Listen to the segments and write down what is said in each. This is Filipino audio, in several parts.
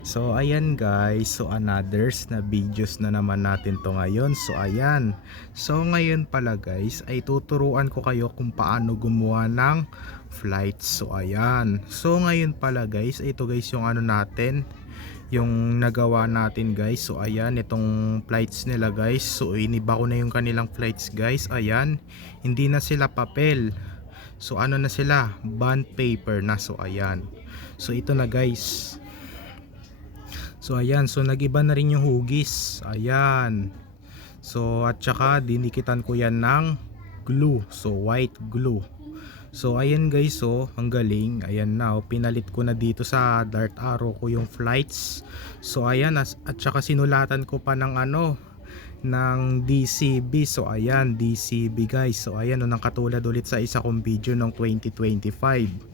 So ayan guys, so anothers na videos na naman natin to ngayon. So ayan, so ngayon pala guys ay tuturuan ko kayo kung paano gumawa ng flights. So ayan, so ngayon pala guys, ito guys yung ano natin, yung nagawa natin guys. So ayan, itong flights nila guys, so iniba ko na yung kanilang flights guys. Ayan, hindi na sila papel, so ano na sila, bond paper na. So ayan, so ito na guys. So ayan, so nagiba na rin yung hugis. Ayan. So at saka dinikitan ko yan ng glue. So white glue. So ayan guys, so ang galing. Ayan na, pinalit ko na dito sa dart arrow ko yung flights. So ayan, at saka sinulatan ko pa ng ano, ng DCB. So ayan, DCB guys. So ayan, nung katulad ulit sa isa kong video nung 2025.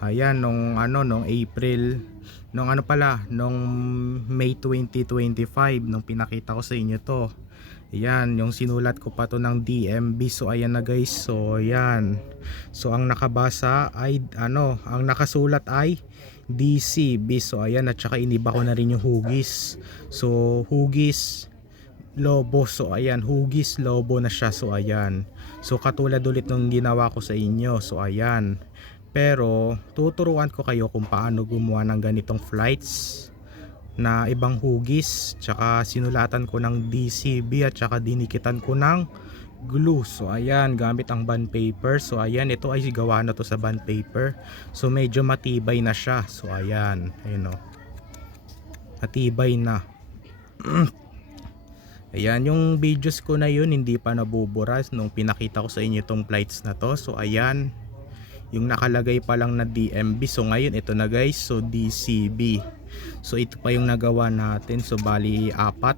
Ayan, nung ano, nung April, nung ano pala, nung May 2025, nung pinakita ko sa inyo to. Ayan, yung sinulat ko pa to ng DMB. So ayan na guys. So ayan, so ang nakabasa ay ano, ang nakasulat ay DCB. So ayan, at saka iniba ko na rin yung hugis. So hugis lobo. So ayan, hugis lobo na siya. So ayan, so katulad ulit nung ginawa ko sa inyo. So ayan, pero tuturuan ko kayo kung paano gumawa ng ganitong flights na ibang hugis, tsaka sinulatan ko ng DCB at tsaka dinikitan ko ng glue. So ayan, gamit ang bond paper. So ayan, ito ay gawa na to sa bond paper. So medyo matibay na siya. So ayan, ayun o, matibay na. Ayan, yung videos ko na yun hindi pa nabuburas nung pinakita ko sa inyo itong flights na to. So ayan, yung nakalagay pa lang na DMB. So ngayon ito na guys, so DCB. So ito pa yung nagawa natin. So bali apat.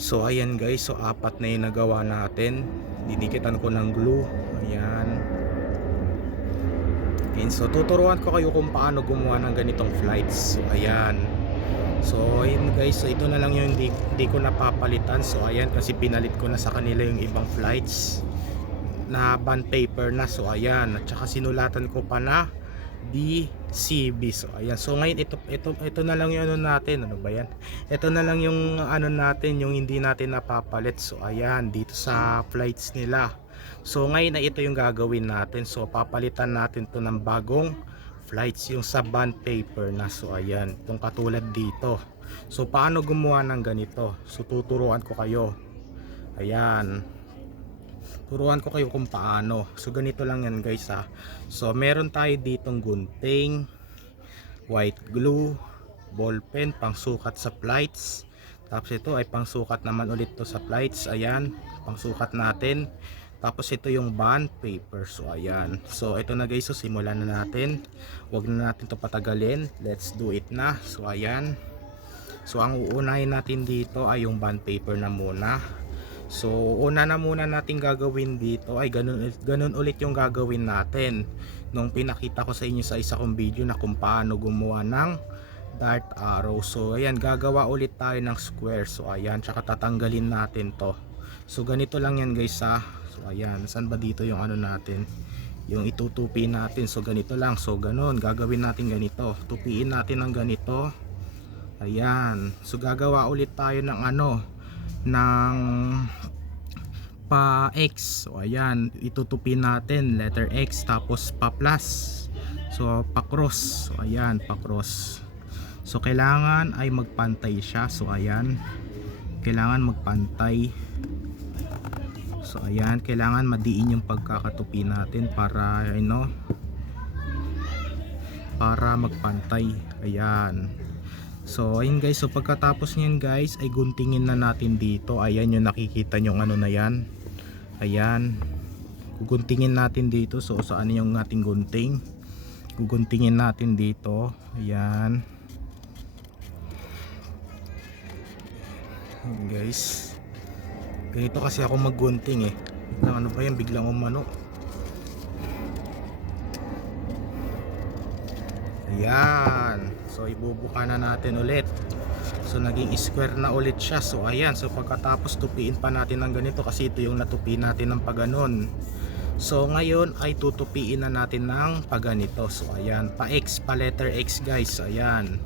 So ayan guys, so apat na yung nagawa natin. Dinikitan ko ng glue. Ayan. And so tuturuan ko kayo kung paano gumawa ng ganitong flights. So ayan. So ayun guys, so ito na lang yung hindi ko napapalitan. So ayan, kasi pinalit ko na sa kanila yung ibang flights na bond paper na. So ayan, at saka sinulatan ko pa na DCB. So ayan, so ngayon ito na lang yung ano natin, ano ba yan, ito na lang yung ano natin, yung hindi natin napapalit. So ayan, dito sa flights nila. So ngayon na ito yung gagawin natin. So papalitan natin to ng bagong flights, yung sa bond paper na. So ayan, itong katulad dito. So paano gumawa ng ganito, so tuturuan ko kayo. Ayan, turuan ko kayo kung paano. So ganito lang yan guys ha. So meron tayo ditong gunting, white glue, ballpen, pangsukat sa flights. Tapos ito ay pangsukat naman ulit to sa flights. Ayan, pangsukat natin. Tapos ito yung bond paper. So ayan, so ito na guys, so simulan na natin. Huwag na natin to patagalin, let's do it na. So ayan, so ang uunahin natin dito ay yung bond paper na muna. So una na muna natin gagawin dito ay ganun ulit yung gagawin natin nung pinakita ko sa inyo sa isa kong video na kung paano gumawa ng dart arrow. So ayan, gagawa ulit tayo ng square. So ayan, tsaka tatanggalin natin to. So ganito lang yan guys ha. So ayan, saan ba dito yung ano natin, yung itutupi natin. So ganito lang, so ganun gagawin natin, ganito tupiin natin ng ganito. Ayan, so gagawa ulit tayo ng ano, ng pa X. So ayan, itutupin natin letter X, tapos pa plus, so pa cross. So ayan, pa cross. So kailangan ay magpantay siya. So ayan, kailangan magpantay. So ayan, kailangan madiin yung pagkakatupi natin para ano, para magpantay. Ayan. So ayun guys, so pagkatapos niyan guys ay guntingin na natin dito. Ayan yung nakikita nyo ano na yan. Ayan, guguntingin natin dito. So saan yung ating gunting, guguntingin natin dito. Ayan. Ayan guys, ganito kasi ako maggunting eh. Ano ba yan, biglang umano. Ayan, so ibubuka na natin ulit. So naging square na ulit siya. So ayan, so pagkatapos tupiin pa natin ng ganito, kasi ito yung natupi natin ng paganon. So ngayon ay tutupiin na natin ng paganito. So ayan, pa X, pa letter X guys. So ayan,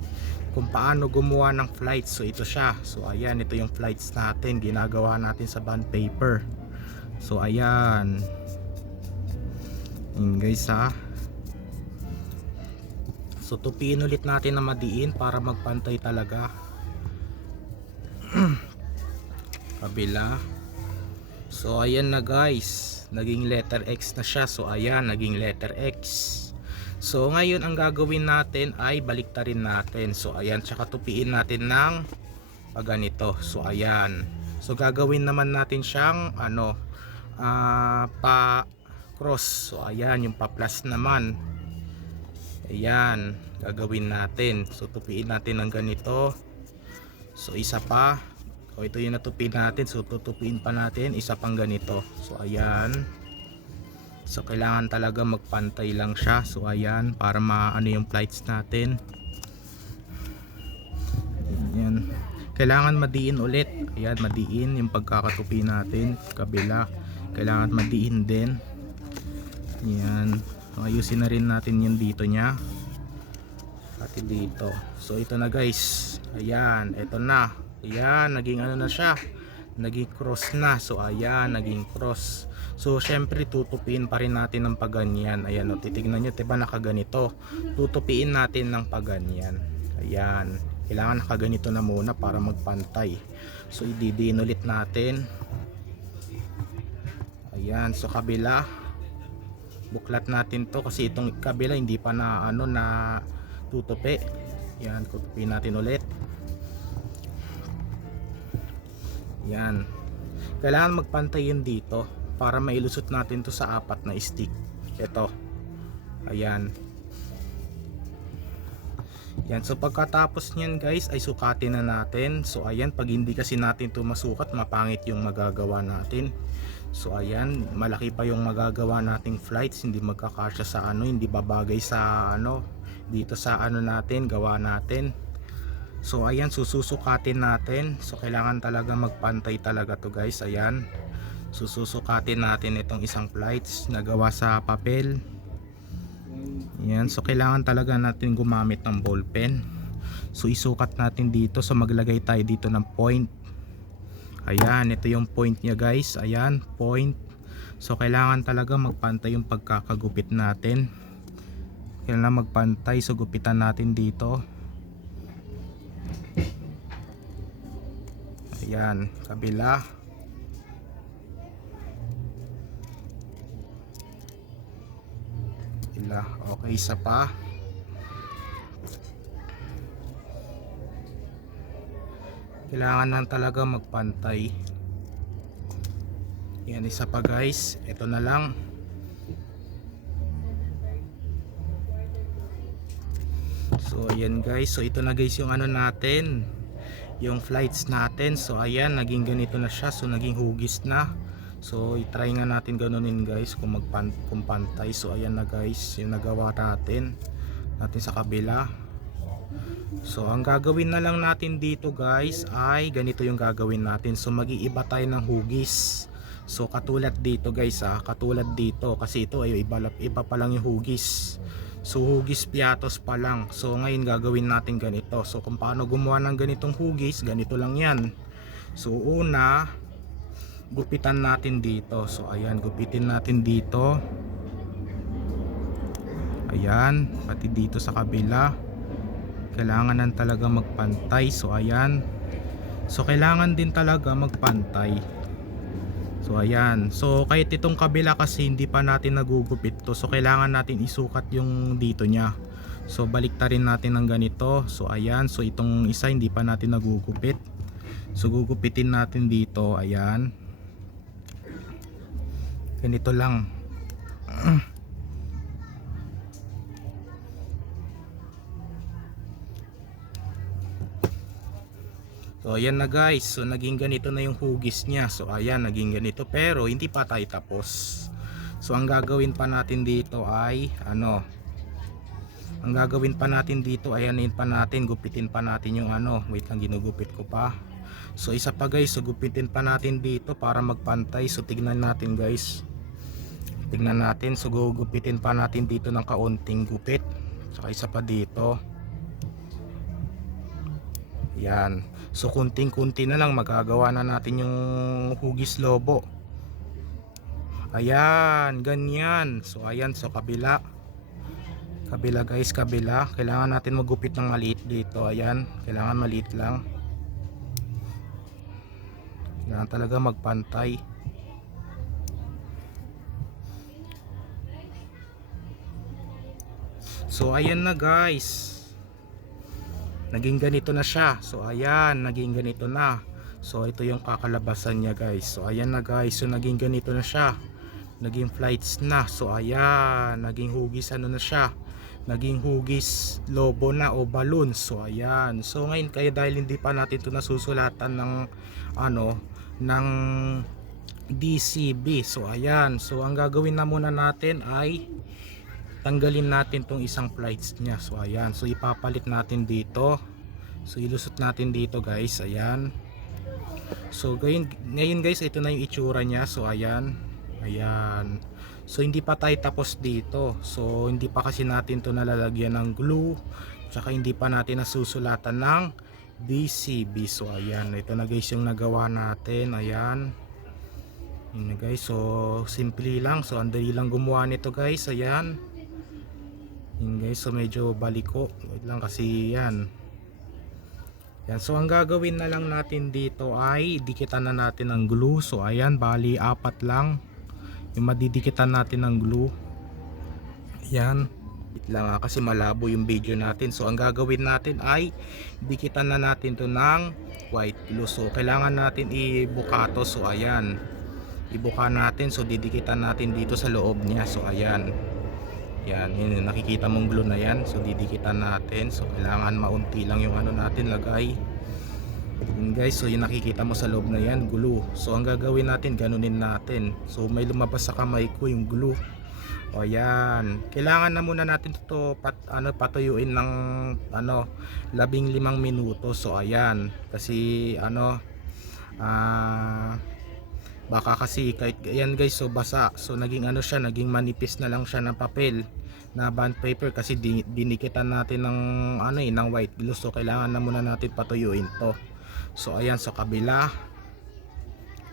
kung paano gumawa ng flights. So ito siya. So ayan, ito yung flights natin, ginagawa natin sa bond paper. So ayan, guys ha. So tupiin ulit natin na madiin para magpantay talaga. Kabila. So ayan na guys, naging letter X na siya. So ayan, naging letter X. So ngayon ang gagawin natin ay baliktarin natin. So ayan, tsaka tupiin natin ng ganito. So ayan, so gagawin naman natin siyang ano, pa cross. So ayan, yung pa plus naman, ayan, gagawin natin. So tupiin natin ng ganito. So isa pa. O ito yung natupi natin. So tutupiin pa natin isa pang ganito. So ayan. So kailangan talaga magpantay lang siya. So ayan, para maano yung flights natin. Ayan. Kailangan madiin ulit. Ayan, madiin yung pagkakatupi natin. Kabila, kailangan madiin din. Ayan. So ayusin na rin natin yung dito nya. Pati dito. So ito na guys. Ayan, ito na. Ayan, naging ano na siya, naging cross na. So ayan, naging cross. So syempre tutupiin pa rin natin ng paganyan. Ayan o, titignan nyo, diba nakaganito, tutupiin natin ng paganyan. Ayan, kailangan nakaganito na muna para magpantay. So ididiin ulit natin. Ayan, so kabila, buklat natin to kasi itong kabila hindi pa na ano, na tutupi. Ayan, tutupiin natin ulit. Yan, kailangan magpantay yun dito para mailusot natin to sa apat na stick. Ito, ayan. Yan, so pagkatapos nyan guys ay sukatin na natin. So ayan, pag hindi kasi natin to masukat, mapangit yung magagawa natin. So ayan, malaki pa yung magagawa nating flights, hindi magkakasya sa ano, hindi babagay sa ano, dito sa ano natin, gawa natin. So ayan, sususukatin natin. So kailangan talaga magpantay talaga to guys. Ayan, sususukatin natin itong isang flights na gawa sa papel. Ayan, so kailangan talaga natin gumamit ng ball pen. So isukat natin dito. So maglagay tayo dito ng point. Ayan, ito yung point nya guys. Ayan, point. So kailangan talaga magpantay yung pagkakagupit natin. Kailangan magpantay. So gupitan natin dito. Ayan, kabila. Kabila. Okay, isa pa. Kailangan lang talaga magpantay. Yan, isa pa guys. Ito na lang. So ayan guys. So ito na guys yung ano natin, yung flights natin. So ayan, naging ganito na siya. So naging hugis na. So i-try nga natin ganunin guys kung pantay. So ayan na guys, yung nagawa natin sa kabila. So ang gagawin na lang natin dito guys ay ganito yung gagawin natin. So mag-iiba tayo ng hugis. So katulad dito guys katulad dito kasi ito ay iba pa lang yung hugis. So hugis piatos pa lang. So ngayon gagawin natin ganito. So kung paano gumawa ng ganitong hugis, ganito lang yan. So una, gupitan natin dito. So ayan, gupitin natin dito. Ayan, pati dito sa kabila. Kailangan nan talaga magpantay. So ayan. So kailangan din talaga magpantay. So ayan, so kahit itong kabila kasi hindi pa natin nagugupit to, so kailangan natin isukat yung dito nya. So baliktarin natin ng ganito. So ayan, so itong isa hindi pa natin nagugupit. So gugupitin natin dito, ayan. Ganito lang. So ayan na guys, so naging ganito na yung hugis nya. So ayan, naging ganito pero hindi pa tayo tapos. So ang gagawin pa natin dito ay ano, ang gagawin pa natin dito ay anin pa natin, gupitin pa natin yung ano, wait lang, ginugupit ko pa. So isa pa guys, so gupitin pa natin dito para magpantay. So tignan natin guys, tignan natin. So gugupitin pa natin dito ng kaunting gupit, saka isa pa dito. Yan, so kunting-kunti na lang magagawa na natin yung hugis lobo. Ayan, ganyan. So ayan, so kabila guys, kabila. Kailangan natin magupit ng maliit dito. Ayan, kailangan maliit lang. Kailangan talaga magpantay. So ayan na guys, naging ganito na siya. So ayan, naging ganito na. So ito yung kakalabasan niya guys. So ayan na guys, so naging ganito na siya, naging flights na. So ayan, naging hugis ano na siya, naging hugis lobo na o balloon. So ayan, so ngayon kaya dahil hindi pa natin ito nasusulatan ng ano, ng DCB. So ayan, so ang gagawin na muna natin ay tanggalin natin tong isang flights niya. So ayan, so ipapalit natin dito. So ilusot natin dito guys. Ayan, so ngayon guys, ito na yung itsura niya. So ayan, ayan. So hindi pa tayo tapos dito. So hindi pa kasi natin to nalalagyan ng glue, tsaka hindi pa natin nasusulatan ng DCB. So ayan, ito na guys yung nagawa natin. Ayan, yun na guys. So simple lang, so andali lang gumawa nito guys. Ayan, yun guys, so medyo baliko. Wait lang kasi yan. Yan, so ang gagawin na lang natin dito ay dikitan na natin ng glue. So ayan, bali 4 lang yung madidikitan natin ng glue. Yan, wait lang kasi malabo yung video natin. So ang gagawin natin ay dikitan na natin to ng white glue. So kailangan natin ibukato. So ayan, ibuka natin. So didikitan natin dito sa loob niya. So ayan, yan, yun, nakikita mong glue na yan. So didikitan natin. So kailangan maunti lang yung ano natin lagay. Yun guys, so yung nakikita mo sa loob na yan, glue. So ang gagawin natin, ganunin natin. So may lumabas sa kamay ko yung glue. O yan, kailangan na muna natin ito patuyuin ng 15 minuto. So ayan, kasi baka kasi kahit yan guys, so basa. So naging siya, naging manipis na lang siya ng papel na bond paper kasi dinikitan natin ng ng white glue. So kailangan na muna natin patuyuin to. So ayan, sa kabila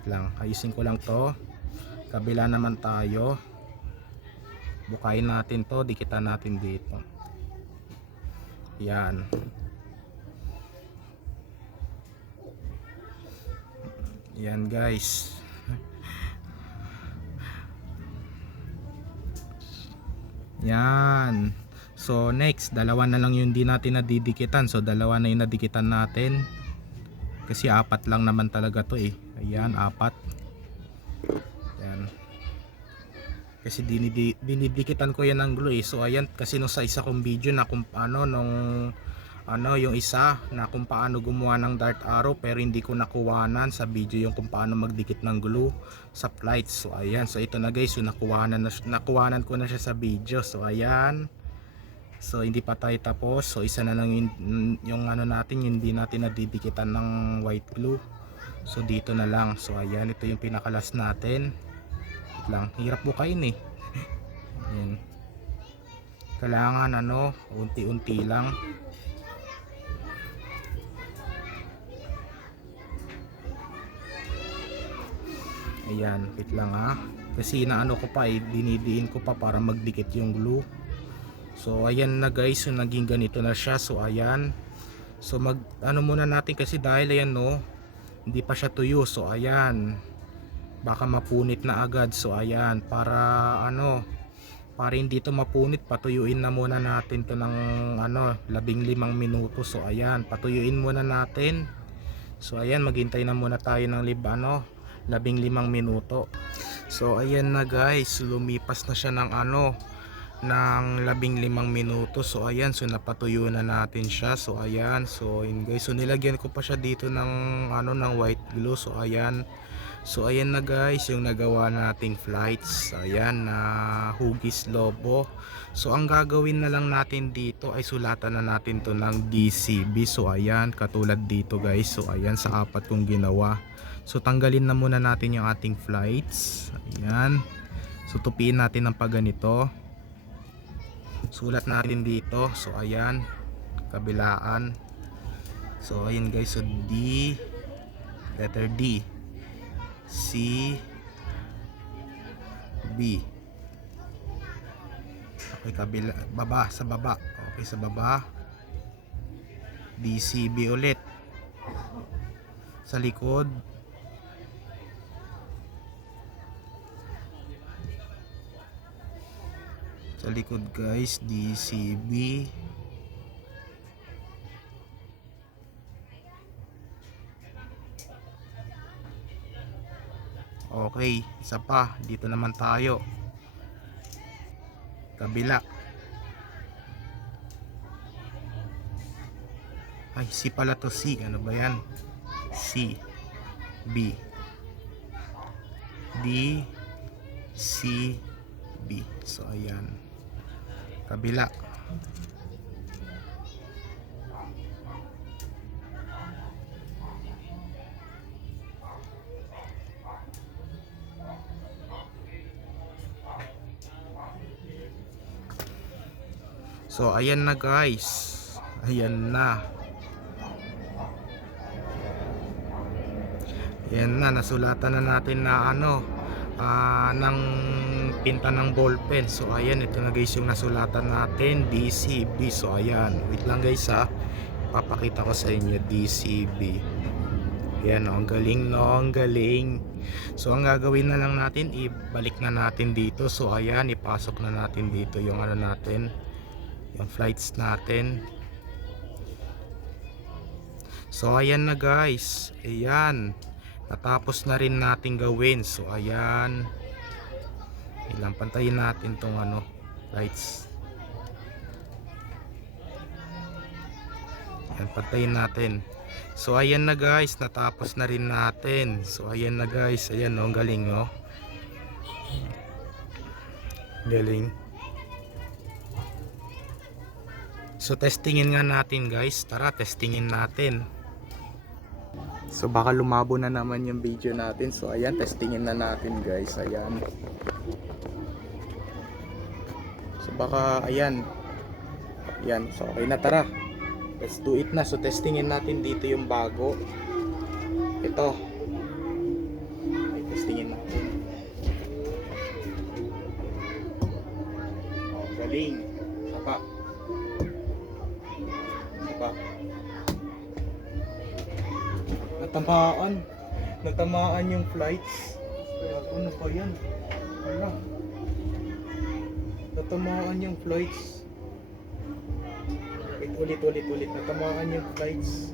lang, ayusin ko lang to. Kabila naman tayo, bukayin natin to, dikitan natin dito. Yan, yan guys. Yan, so next, dalawa na lang yung hindi natin nadidikitan. So dalawa na yung nadikitan natin kasi 4 lang naman talaga to eh. Ayan, 4. Yan, kasi dinidikitan ko yan ng glue eh. So ayan, kasi nung sa isa kong video na kung yung isa na kung paano gumawa ng dart arrow, pero hindi ko nakuwanan sa video yung kung paano magdikit ng glue sa flights. So ayan, so ito na guys, so nakuwanan ko na siya sa video. So ayan, so hindi pa tayo tapos. So isa na lang yung natin, hindi natin nadidikitan ng white glue. So dito na lang. So ayan, ito yung pinakalas natin. Wait lang, hirap bukayin eh. Ayan, kailangan unti-unti lang. Ayan, wait lang kasi ko pa dinidiin ko pa para magdikit yung glue. So ayan na guys, so naging ganito na siya. So ayan, so muna natin kasi dahil ayan hindi pa siya tuyo. So ayan, baka mapunit na agad. So ayan, para hindi to mapunit, patuyuin na muna natin to ng 15 minuto. So ayan, patuyuin muna natin. So ayan, maghintay na muna tayo ng 15 minuto. So ayan na guys, lumipas na siya ng 15 minuto. So ayan, so napatuyo na natin siya. So ayan, so yun guys, so nilagyan ko pa siya dito ng ng white glue. So ayan, na guys yung nagawa nating flights. Ayan, na hugis lobo. So ang gagawin na lang natin dito ay sulatan na natin to ng DCB. So ayan, katulad dito guys. So ayan, sa 4 kong ginawa. So tanggalin na muna natin yung ating flights. Ayan, So tupiin natin ng pagganito. Sulat natin dito. So ayan, kabilaan. So ayan guys, so D, letter D, C, B. Okay, kabila, baba, sa baba. Okay, sa baba. DCB ulit. Sa likod. Sa likod guys, DCB. Okay, isa pa. Dito naman tayo. Kabila. Ay, C pala to, C. Ano ba yan? C, B, D, C, B. So ayan, kabila. So ayan na guys, ayan na. Yan na, nasulatan na natin na ano, ng pinta ng ballpen. So ayan, ito na guys yung nasulatan natin, DCB. So ayan, wait lang guys ha, papakita ko sa inyo, DCB. Yan, ang galing no, ang galing. So ang gagawin na lang natin, ibalik na natin dito. So ayan, ipasok na natin dito yung ano natin, yung flights natin. So ayan na guys, ayan, natapos na rin natin gawin. So ayan, ilang pantayin natin tong ano, lights. Ayan, pantayin natin. So ayan na guys, natapos na rin natin. So ayan na guys, ayan oh, ang galing oh, galing. So testingin nga natin guys, tara testingin natin. So baka lumabo na naman yung video natin. So ayan, testingin na natin guys. Ayan. So baka ayan. Ayan, so okay na, tara. Let's do it na. So testingin natin dito yung bago. Ito. Okay, testingin natin. Oh, galing. Sapa. Sapa. Natamaan yung flights. Ano pa yan? Wala. Natamaan yung flights. Wait, ulit. Natamaan yung flights.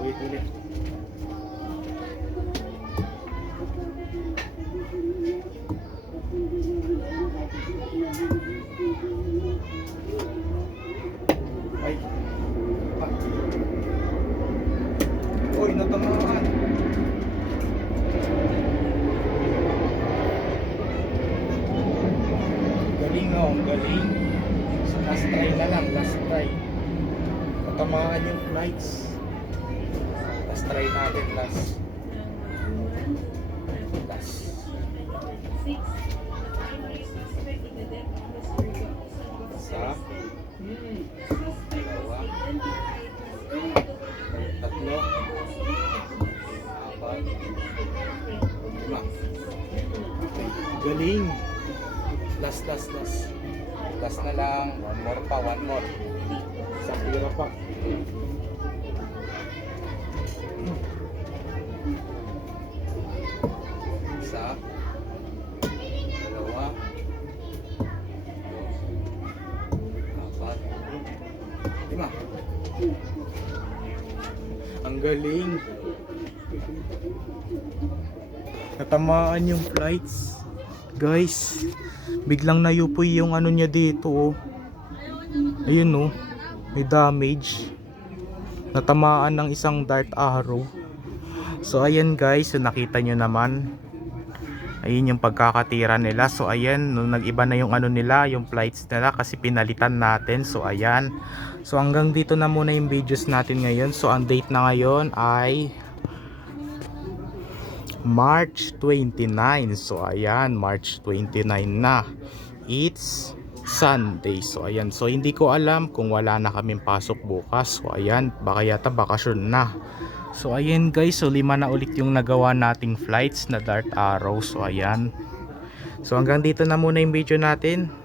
Ulit. Ay. Uy, natamaan. Galing oh, galing. So last try na lang, last try. Natamaan yung flights. Last try natin, last. Isa. Dalawa. Tatlo. Apat. Lima. Okay. Galing. Last. Last na lang. One more. Isang pira pa. Isa. Dalawa. Apat. Lima. Ang galing. Natamaan yung flights. Guys, biglang nayupoy yung ano niya dito oh. Ayun oh, may damage. Natamaan ng isang dart arrow. So ayan guys, so nakita nyo naman. Ayun yung pagkakatira nila. So ayan, nung nag-iba na yung ano nila, yung flights nila kasi pinalitan natin. So ayan. So hanggang dito na muna yung videos natin ngayon. So ang date na ngayon ay March 29. So ayan, March 29 na. It's Sunday. So ayan, so hindi ko alam kung wala na kaming pasok bukas. So ayan, baka yata bakasyon na. So ayan guys, so 5 na ulit yung nagawa nating flights na Dart Arrow. So ayan. So hanggang dito na muna yung video natin.